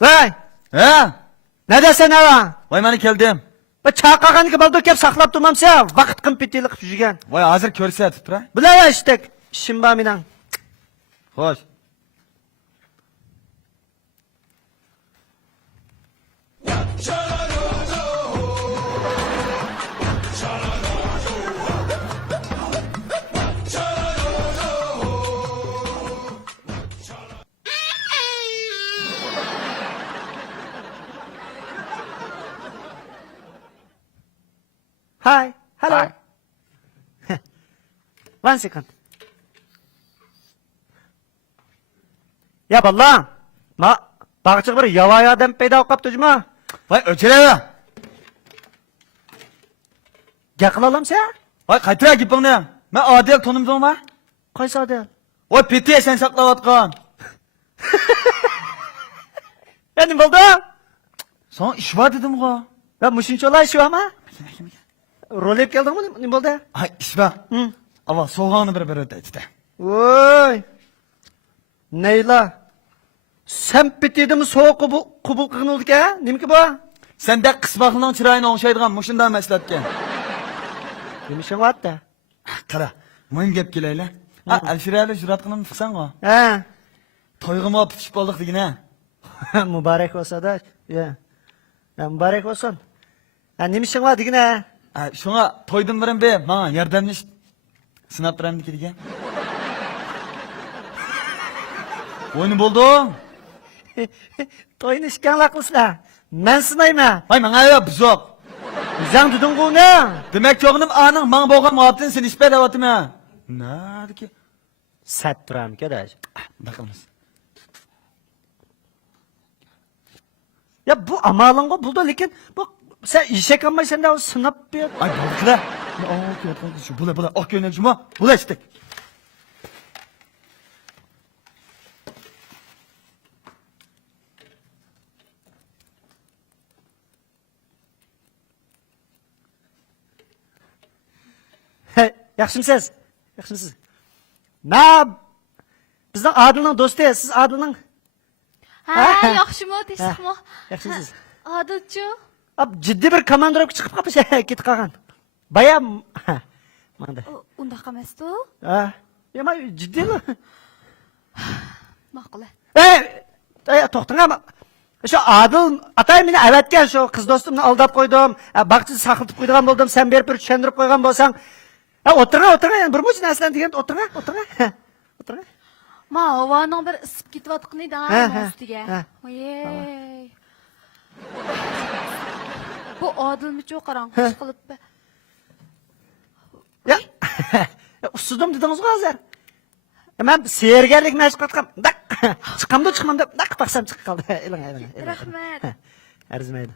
Vay! He? Ne desen ava? Vay meni keldim. Bu çaqaqaniki baldo kep saqlab turmamsa, vaqt qimpetelik qilib yurgan. Vay hazır ko'rsatib turay. Bilay ishdik. Ishim bor mening. Xo'sh. Hi. Hello. Hi. 1 second. Ya ballam. Ma bag'chiq bir yovvoyi odam paydo bo'lib qoptijmi? Vay o'chirava. Gap qila olamsa? Vay qaytira gapingni. Men Odil tonimdingmi? Qaysi odam? Voy peti sen saqlayotgan. Ya nima bo'ldi? Sana ish bor dedim-ku. Ya mushunchalar ish bormi? Rol olib keldingmi? Nima bo'ldi? Ay ish bor. Ava soğanı bir ödeydi. Voy. Neyla? Sen bitidimi soğuk kubul qilgandik ha? Nimki bu? Sen de qismaqning chiroyini o'xshaydigan mushunda maslatgan. Nimishing vatda? Qara, muhim gap kelayli. Alshirali jurat qilib chiqsan-ku. Ha. To'yg'ima pishib qoldik degina. Muborak bo'lsa-da. Ya. Muborak bo'lsin. Ha, nimishing var degina? Shunga to'ydim birin be, menga yordamni sinab turamdi degan. O'yni bo'ldi? To'yni ishkanlar qilsizlar. Men sinayman. Ay menga yo buzoq. Bizang deding-ku ne? Demak yo'g'nim aning menga bo'lgan muhabbatin seni ispat etyaptimi? Nardiki? Sat turam kadaj. Bakamiz. Ya bu amalingga buldu lekin bu sen ishak olmaysan da sinab ber. Ay bo'ldi-da. Okuyotgan shu bula oq ko'ylak shumi? Bula ishdik. Yaxshimisiz? Yaxshimisiz. Na bizning Adilning do'sti, siz Adilning. Ha, yaxshimi, tinchlikmi? Yaxshimisiz. Odilchi. Ab jiddiy bir komandirovka chiqib qoldi, ketib qolgan. Baya mana. Undaqa emas-ku. Ha, yema jiddiymi? Ma'qul. To'xtang ama. Shu Adil atay meni avatgan shu qiz do'stimni aldab qo'ydim. Baqchini saqlatib qo'ygan bo'ldim. Sen berib bir tushuntirib qo'ygan bo'lsang, o'tirgan, bir much narsalarni degan o'tirgan. Ma havoning bir isib ketayotgani da ustiga. Voy. Bu Odilmichu qarang, xush qilibdi. Ya, ustudim dedingiz hozir. Men sergarlik mashq qildim. Chiqamda deb naq baqsam chiqib qoldi. Eling. Rahmat. Arzimaydi.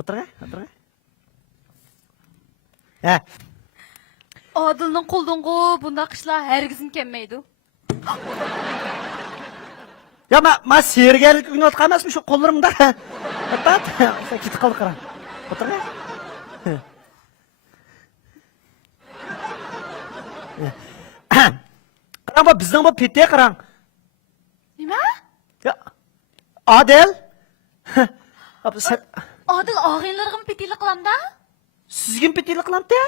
O'tirgan. Ha. Odilning qo'ldingu bundaq ishlar hargizim kelmaydi. Ya men sergarlik o'ynayotgan emasmi shu qo'llarimda. Pat, sen ketib qoldi qarang. O'tirgan. Qarang bu bizning bu pete qarang. Nima? Ya Adil. Sen Odil og'inlarga petilik qilamda? sizga petilik qilamda?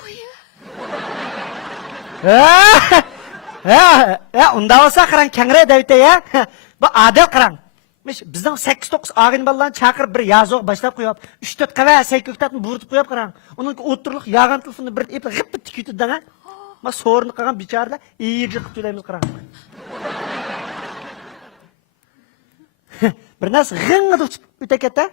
Unda olsa qarang kangra Davitda ya. Bu Adil qarang. Bizning 8-9 og'in bolalarni chaqirib bir yozuq boshlab qo'yib, 3-4 qavat sayko'ktatni buritib qo'yib qarang. Uning o'tirliq yog'an telefonni bir ep g'ip tikitdi-da. Ma so'rni qilgan bechoralar iyirji qilib to'laymiz qarang. Bir narsa g'ing'idi o'takatda.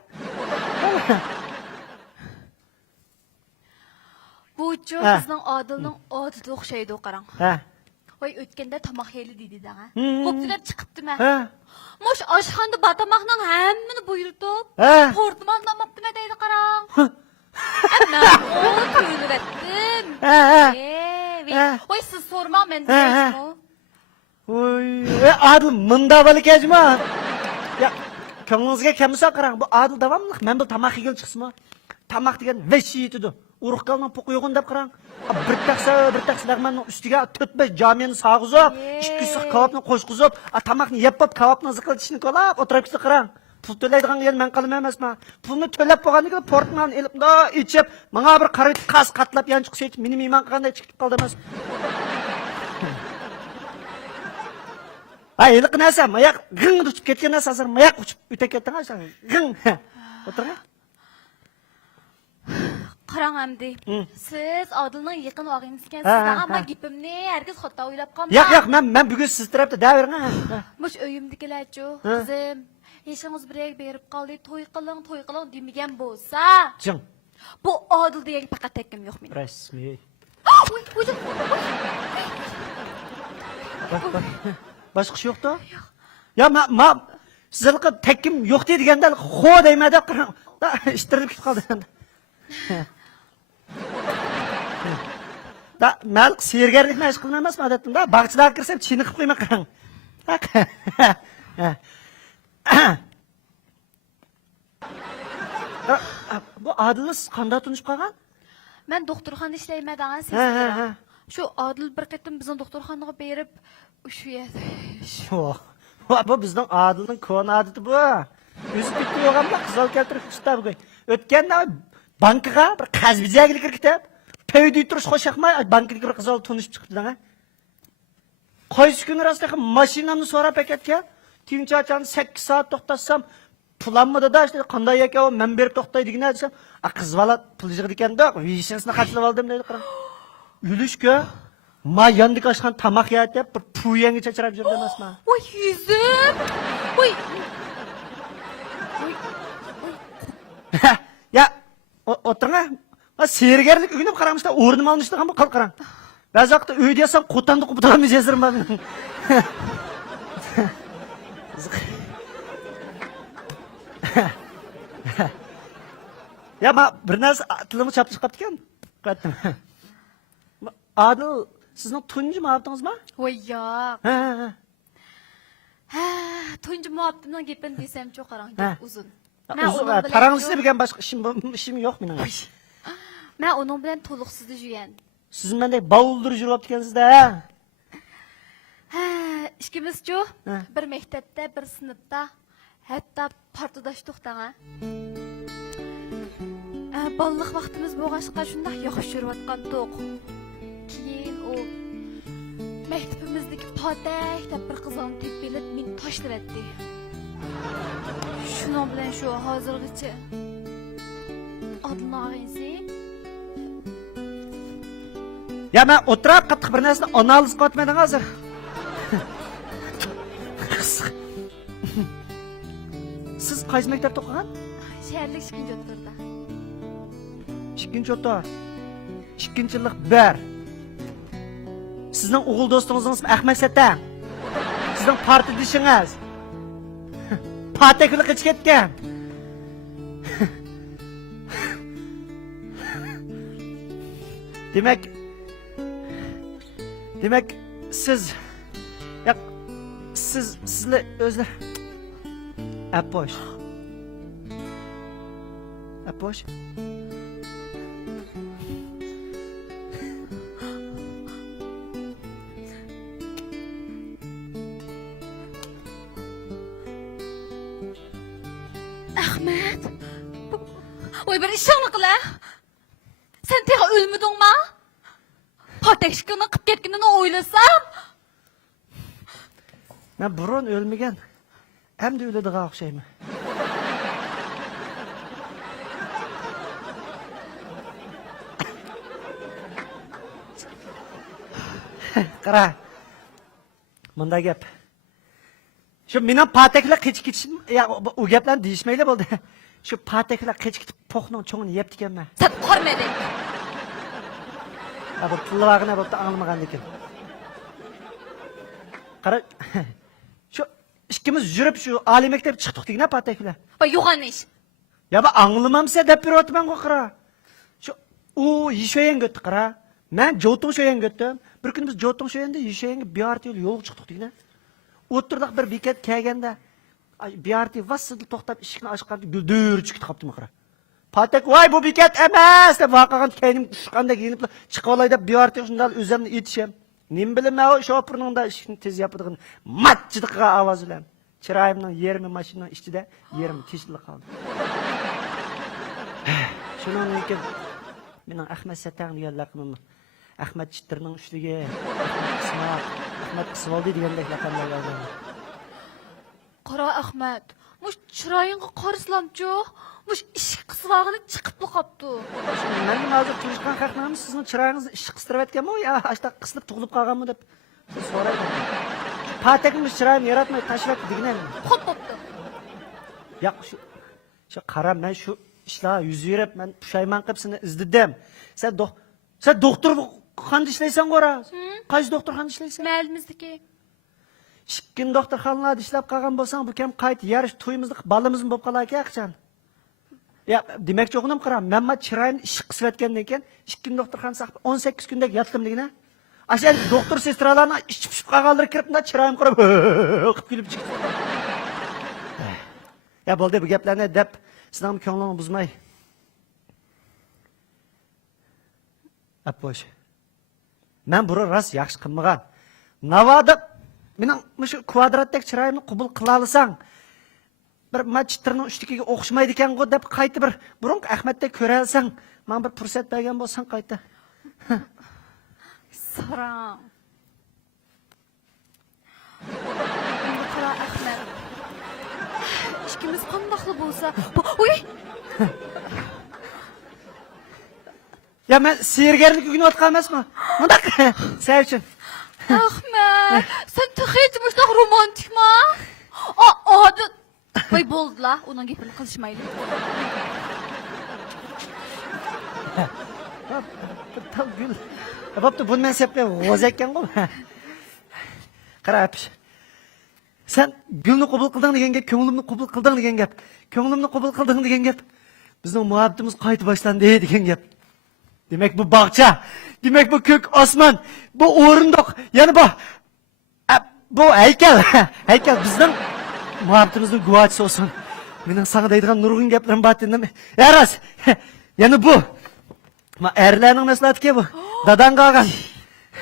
Bu-chu bizning Odilning odatiga o'xshaydi qarang. Ha. Voy o'tganda tomoq yeyli dedi-da. Hmm. Xo'plar chiqibdimi? Ha. Mosh oshxonada batamoqning hammani buyurtib, Ha. portmonlamabdimi deydi qarang. Amma o ko'rvatdim. Ha. Voy siz sorma men deyishmi? Voy, Adil munda balikajmi? Ya, ko'nglingizga kelmasa qarang, bu Adil davomli men bu tomoq yegil chiqsimi? Tomoq degan veshi yetidi. Urug'qalning po'qi yo'g'in deb qarang. Bir taxsa lag'manning ustiga 4-5 jamiyani sag'izib, 2 qisq kavobni qo'shqizib, tomoqni yeb-yeb kavobni ziqiltishni ko'lab o'tiribsiz qarang. pul to'laydigan yer men qilaman emasman. Pulni to'lab bo'lgandan keyin portmanni elib, ichib, menga bir qarayib qas qatlab yanchiq setib, meni mehmon qilganda chiqib qoldi emas. Ay, iliq narsa, mayoq g'ing uchib ketgan narsa, hozir mayoq uchib o'tib ketding sen. G'ing. O'tirma. Qarang Hamdi. Siz Odilning yaqin og'inisikansiz. Ammo gapimni herkes xato o'ylab qolmang. Yo'q, men bugun siz tarafda davring. Mush uyimdagilarchu, qizim, eshingiz birek berib qoldi, to'y qiling demagan bo'lsa, Jing. bu Odil degan faqat tekkim yo'q mening. Rasmiy. Voy, o'zi. Boshqa ish yo'q-da? Ya, men sizlarga tekkim yo'q deganda xo deyman deb qarang. Ishtirib ketib qoldi. Da, men sergarlik ish qilmayman emasman odatda. Bag'chilarga kirsam chiniqib qo'yman qarang. Bu Odilni qanday tunishib qolgan? Men doktorxonada ishlayman degan siz. Shu Odil bir qatim bizning doktorxonaga berib, shu yerda. Bu bizning Odilning ko'na odati bu. O'zi bitta yo'g'amda qizil keltirib chiqdi bu. O'tganda bankaga bir qazbijagilik kirib, paydi turish xo'shaqmay bankaga bir qizil tunishib chiqdilar. Qaysi kun rostda mashinamni so'rab paketga, tinchachan 8 soat to'xtatsam, pulammi da işte qanday ekan, men berib to'xtaydigan desam, qiz bola pul yig'di ekanda, vishinsini qachilib oldim deydi qarang. Yulishga ma yandik oshxon tamoq yeyat deb bir puyangi chachirab yurdi emasman. Voy, yuzim. Voy. Ya, o'tirma. Sergarlik uyinib qaramishda o'rnim olmishdi ham qarang. Ba'zi vaqtda uyda yasam qo'tanni quptiramiz yazirim men. Ya, men bir narsa tilimni chapchib qolibdi ekan. Qaytdim. Adil, sizning tunji ma'notingizmi? Voy, yo'q. Ha. Tunji muhabbatimning gapini desam-chu qarang, uzun. Parangizni bilgan boshqa ishim yo'q mening. Men uning bilan to'liqsizda juyan. Siz mendek bavuldir yurib ekansiz-da. Ikkimiz-chu bir maktabda, bir sinfda, hatto partadaşdık da. Balliq vaqtimiz bo'lg'ashqa shunday yaxshi yurayotgandik. Keyin u maktabimizdagi potak deb bir qizon tepilib meni tashlavatdi. Shuning bilan shu hozirgacha Odilnog'insi. Ya, men o'tirib qattiq bir narsani analiz qilmayman hozir. Siz qaysi maktabda o'qigan? Shaharlik 2-o'rtada. 2-o'rta. 2-yillik 1. Sizning o'g'il do'stingiz Ahmad Sata. Sizning partidishingiz. Patakli qichib ketgan. Demak, sizlar o'zlar Aposh. Ahmet. Oy, bir ishingni qila. Sen tega o'lmadingmi? Patakshikini qilib ketganini o'ylasam. Men burun o'lmagan. Hamda o'ladigan o'xshayman. Qara. Bunda gap. Shu mening pataklar qechib ketishim, u gaplarni deyishmaylar bo'ldi. Shu pataklar qechib ketib po'qning cho'ngini yeb ekanman. Sen qormading. Bu pullarni bo'pti anglamagan ekan. Qara. Shu ikkimiz yurib shu oliy maktabga chiqdik degna pataklar. Va yo'g'on ish. Ya, bu anglamamsa deb beryapman qara. Shu u yishoyan gotdi qara. Men jo'tung shoyan gotdim. Bir kun biz jo'tung shoyanda yishayanga biarti yo'l chiqdik degna. O'tirdik bir bekat kelganda biarti vassida to'xtab eshikni ochqanda guldur chiqib qolibdi qara. Patak, voy bu bekat emas deb vaqagan kaynim tushqanda kiyinib chiqib olay deb biarti shunday o'zimni etishim. Nim bilaman o shopirningda ishni tez yapadigan matchidiqqa ovoz bilan. Çırayımның yerimi maşının içinde yerim teşkil kaldı. Şunun için benim Ahmet Satan diyen lakımım. Ahmet Çıtır'ın üçlüge, Ahmet Kısıvaldı diyen lakımlar yazdı. Qara Ahmet, muş çırayınğa qarıslamçı, muş işik qısılağını çıkıp qaptı. Benim hazır çalışkan kalkmam sizin çırağınızı iş kıstırıp etken mi ya? Açta kısılıp tuğulup kalgan mı deyip sorayım. Patekimiz çırağını yaratmayı taşıp etti digine mi? Hop hoptu. Ya şu kara ben şu işler yüzü verip ben puşayman kapısını izledim. Sen doktor hangi işleysen gora? Kaç doktor hangi işleysen? Məlimizdiki. Şikkin doktor hanlar işlep kalgan bolsan bu kem kayıt yarış tuyumuzluk balımızın bop kalak ya akşam. Ya demek çok onum kıram. Ben ma çırayın iş kısıp etkenden eken şikkin doktor han saq 18 gündek yattım digine. Aşağı doktor sestralarına iş pişip kalkaldırıp kirip da çırayım kırıp öküp gülüp çıktı. Ya boldu bu geplerine dep sizden köngülünü buzmay. Apoş. Ben bura rast yaxşı qılmıgan. Navada mening şu kvadratdek çırayımni qubul qila alsang, bir maçtırning uchtikiga o'xshamaydi ekan go deb qayta bir burun Ahmetdek ko'ra olsang, men bir fursat bergan bo'lsang qayta. Saram. Qara Ahmet. İşkimiz qandaqlı bolsa, uy! Ya men seyirgarlik günü o'tgan emasman. Mundaq sen uchun. Ahmet, sen tıxıç muştaq romantik ma? Adı... Vay boldu la, onun gepini qilishmayli. Tam gül. Babda bunu men sepme g'oz ekan go. Qara apish. Sen gülni qabul qilding degan gap, ko'nglimni qabul qilding degan gap. Ko'nglimni qabul qilding degan gap. Bizning muhabbetimiz qayta boshlandi degan gap. Demek bu bahçe, demek bu kök osman, bu o'rindiq, yani bu heykel, heykel bizden muhabbetimizin guvochisi olsun. Mening sana deydigan nurg'un gaplarim bor endi. Yaras, yani bu. Ma erlarning maslahatki bu. Dadan qolgan.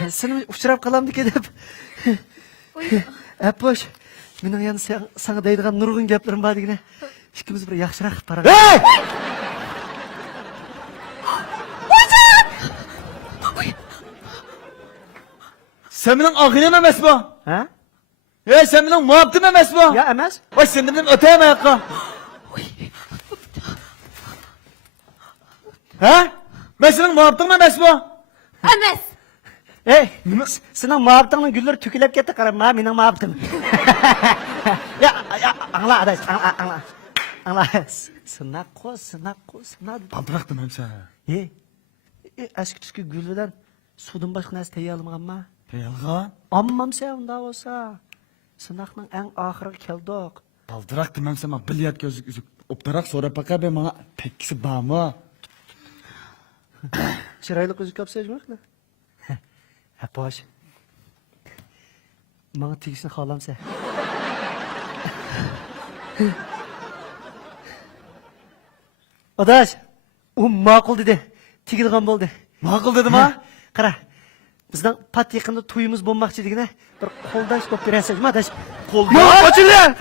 Seni uchrab qolamdik deb. Aposh, mening yani sana deydigan nurg'un gaplarim bor degine. Ikkimiz bir yaxshiroq para. Hey! Sen benim ağilem emes bu. Ha? Sen benim muhabbetim emes bu. Ya emas? Vay sen de benim öteyim ayakka. Ha? Ben senin muhabbetim emes bu. Emes! Hey, senin muhabbetinle güller tükülep gitti karım ha, benim muhabbetim. ya, anla adaş, anla. Sınak ko. Kaldıraktım hem sen. Eski tüskü güllüden sudun başka nesi teyalım ama. Yalgan. Ammam sen onda olsa. Sınakның en ahırı keldik. Kaldıraktım hem sen bana bilyat gözlük üzük. Optarak sonra bakar ben bana pekkisi bağımı. Çıraylık üzük yapsayız mı? Ha boş. Bana tegisini xalam sen. Adaş, o maqul dedi. Tigilgan bo'ldi. Maqul dedim ha? Qara. Bizden pat yakında tuyumuz bulmakçı digine bir qo'ldash qo'yib berasiz, adaş. Qo'ldash? Ochinglar!